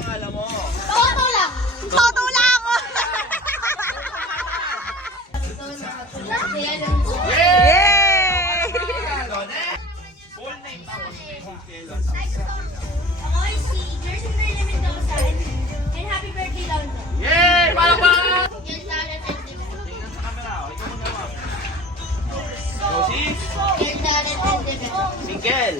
pangalan mo? Toto lang. Toto lang ako. Yay! Full name tapos Kailan. Ako ay si Jersey Merlin Mendoza and happy birthday, Lonzo. Yay! Palakpakan! Yes, Darren and Devon. Tingnan sa camera. Ikaw muna ba? Rosie? Yes, Darren and Devon. Miguel.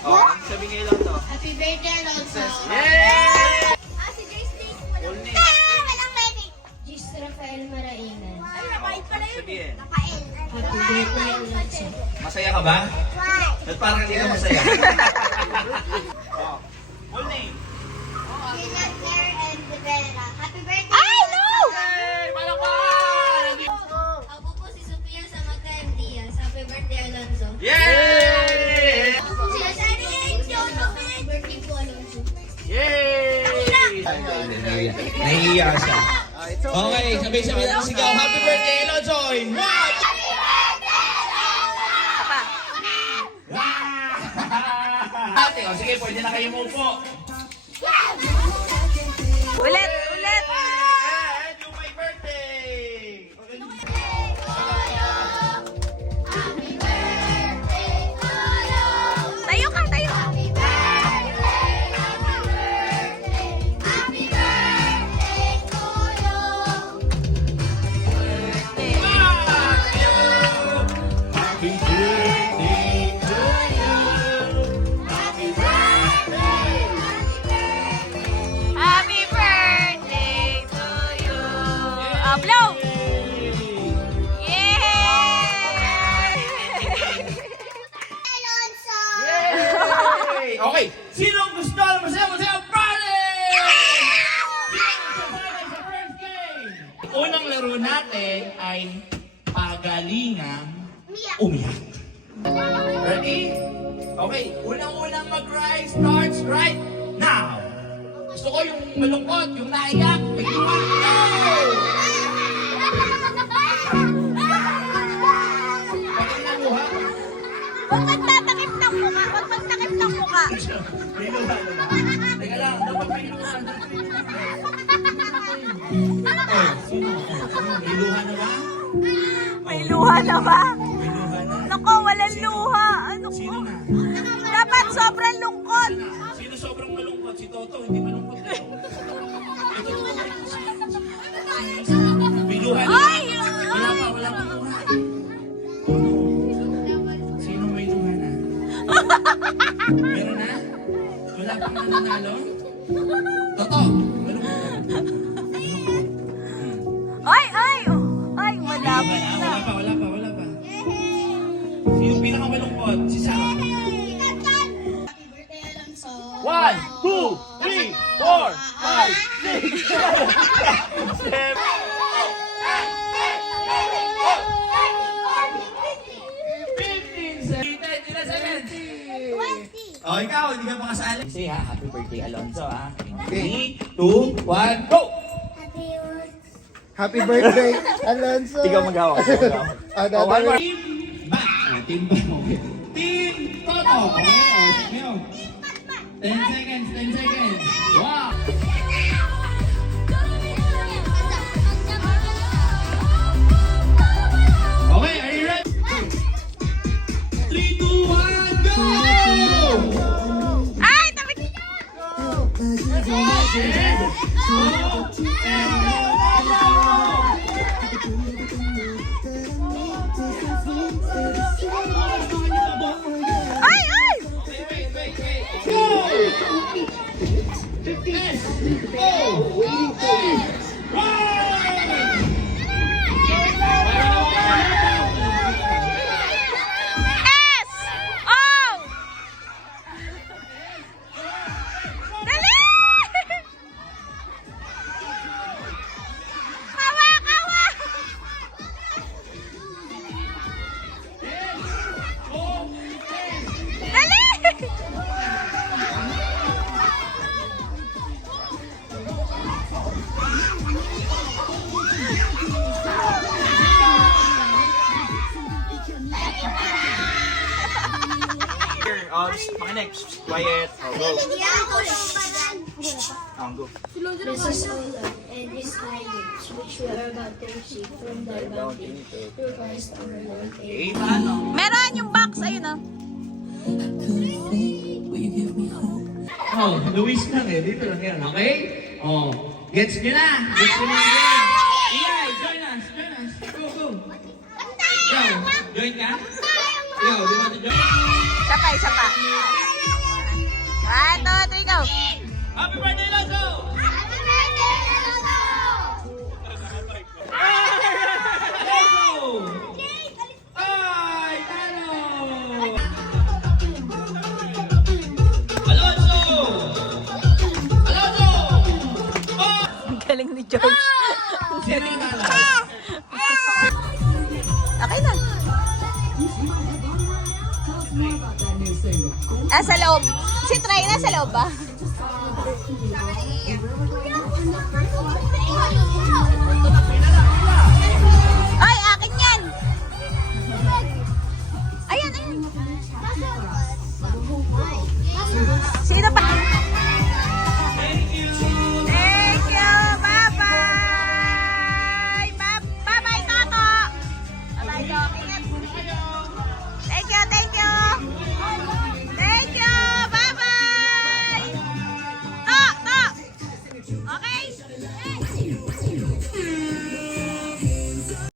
Oh, ano sabi ngayon lang to? Happy birthday, Lonzo. Yay! Si Grace Full name. walang baby. Gis Rafael Marainan. Ay, napait pala yun. Sabihin. Napait. Happy birthday, Lonzo. Masaya ka ba? Why? Ba't parang hindi ka masaya? Oh, full name. Gillian Claire and Devera. Happy birthday, Ay, no! Yay! Palakpakan! Ako po si Sofia Samaga M. Diaz. Happy birthday, Alonzo. Yay! Si Asari Angel. Happy birthday po, Alonzo. Yay! Nahihiya siya. Okay, sabay-sabay natin sigaw. Happy birthday, Elonzoy! Ate, o sige, pwede na kayo maupo. Ulit, ulit. And yung my birthday! Tayo ka, tayo. Happy birthday to you. Happy birthday. Happy birthday to you. Blow. Yay! Alonzo. Yay! Okay, sinong gusto na masaya-masaya party? Sino sasali sa first game? Unang laro natin ay pagalingang umiyak. Ready? Okay, unang-unang mag-ride starts right now. Gusto ko yung malungkot, yung naiyak, may iwan. Go! Pagin na luha. Huwag magtatakip ng mukha. Huwag magtakip ng mukha. May luha na ba? Teka lang, dapat may luha na. Oh, sino? May luha na ba? May luha na ba? May luha na. Naku, walang luha. Ano ko? Sino na? Dapat sobrang lungkot. Sino sobrang malungkot? Si Toto, hindi malungkot. Ito, may luha na. Ay! Wala pa luha. Sino may luha na? Meron na? Wala pang nananalo? Toto, malungkot. Ay, ay! Ay, malapit na. Wala pa. Sino pinakamalungkot? Si Sarah. Happy birthday, Alonzo. 1, 2, 3, 4, 5, 6, 7, 15, 16, 17. Oh, ikaw, hindi ka makasali. Say ha, happy birthday, Alonzo ha. 3, 2, 1, go! Happy birthday, Alonzo! Ikaw maghawak. Ah, Oh, one more. dati. Team back. Team back. Okay. Team Toto. Okay. Oh, sige. 10 seconds. 10 seconds. Wow. Okay, are you ready? 3, 2, 1, go! Ay, tapit Ay, ay! Wait. Go! Yes. Go! Run! S! O! Dali! Hawak, hawak! Dali! Makinig. Quiet. Oh, go. Hindi ako This is Ola and his lineage, which we are about to receive from thy bounty through Christ our Lord. Amen. Paano? Meron yung box, ayun oh. Oh, Luis lang eh. Dito lang yan, okay? Oh, gets nyo na. Gets nyo na yung game. Iyay, join us, join us. Go, go. Ikaw, join ka? Ikaw, di ba ito join? Isa pa, isa pa. 1, 2, 3, go! Happy birthday, Loso! Happy birthday, Loso! Loso! Ay, talo! Alonso! Alonso! Oh! Ang galing ni George. Sino yung talo? Okay na. Ah, sa loob. Si Try na sa loob ba? Ay, akin yan! Ayan, ayan. Sino pa? Thank you! Thank you! Bye-bye! Bye-bye, Toto! Bye-bye, Doc. Ingat. Thank you, thank you! Thank you! Bye-bye! To! To! Okay?